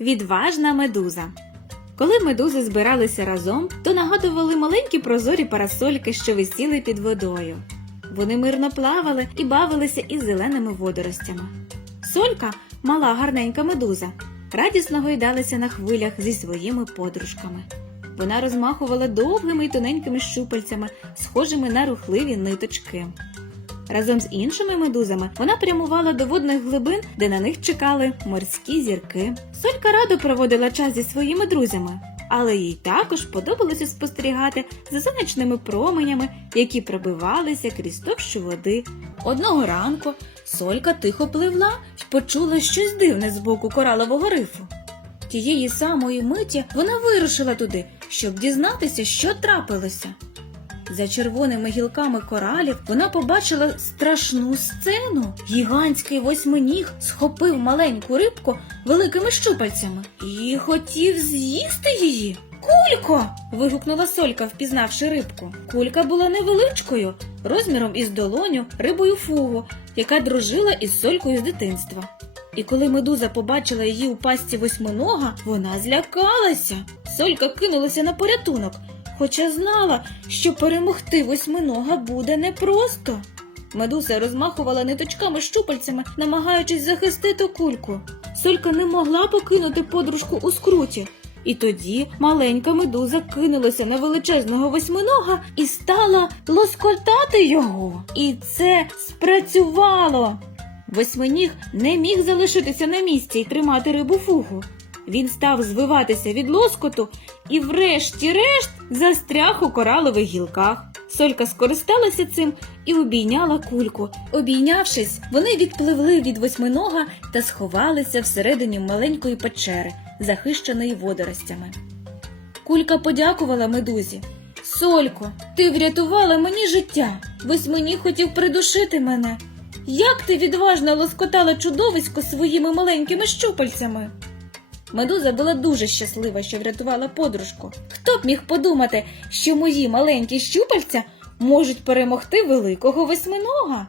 Відважна медуза. Коли медузи збиралися разом, то нагадували маленькі прозорі парасольки, що висіли під водою. Вони мирно плавали і бавилися із зеленими водоростями. Солька, мала гарненька медуза, радісно гойдалася на хвилях зі своїми подружками. Вона розмахувала довгими й тоненькими щупальцями, схожими на рухливі ниточки. Разом з іншими медузами вона прямувала до водних глибин, де на них чекали морські зірки. Солька радо проводила час зі своїми друзями, але їй також подобалося спостерігати за сонячними променями, які пробивалися крізь товщу води. Одного ранку Солька тихо пливла й почула щось дивне з боку коралового рифу. Тієї самої миті вона вирушила туди, щоб дізнатися, що трапилося. За червоними гілками коралів вона побачила страшну сцену. Гігантський восьминіг схопив маленьку рибку великими щупальцями і хотів з'їсти її. Кулько. вигукнула Солька, впізнавши рибку. Кулька була невеличкою, розміром із долоню, рибою фугу, яка дружила із солькою з дитинства. І коли медуза побачила її у пастці восьминога, вона злякалася. Солька кинулася на порятунок, хоча знала, що перемогти восьминога буде непросто. Медуза розмахувала ниточками щупальцями, намагаючись захистити кульку. Солька не могла покинути подружку у скруті. І тоді маленька медуза кинулася на величезного восьминога і стала лоскотати його. І це спрацювало. Восьминіг не міг залишитися на місці і тримати рибу фугу. Він став звиватися від лоскоту і, врешті-решт, застряг у коралових гілках. Солька скористалася цим і обійняла кульку. Обійнявшись, вони відпливли від восьминога та сховалися всередині маленької печери, захищеної водоростями. Кулька подякувала медузі. Солько, ти врятувала мені життя. Восьминіг хотів придушити мене. Як ти відважно лоскотала чудовисько своїми маленькими щупальцями? Медуза була дуже щаслива, що врятувала подружку. Хто б міг подумати, що мої маленькі щупальця можуть перемогти великого восьминога?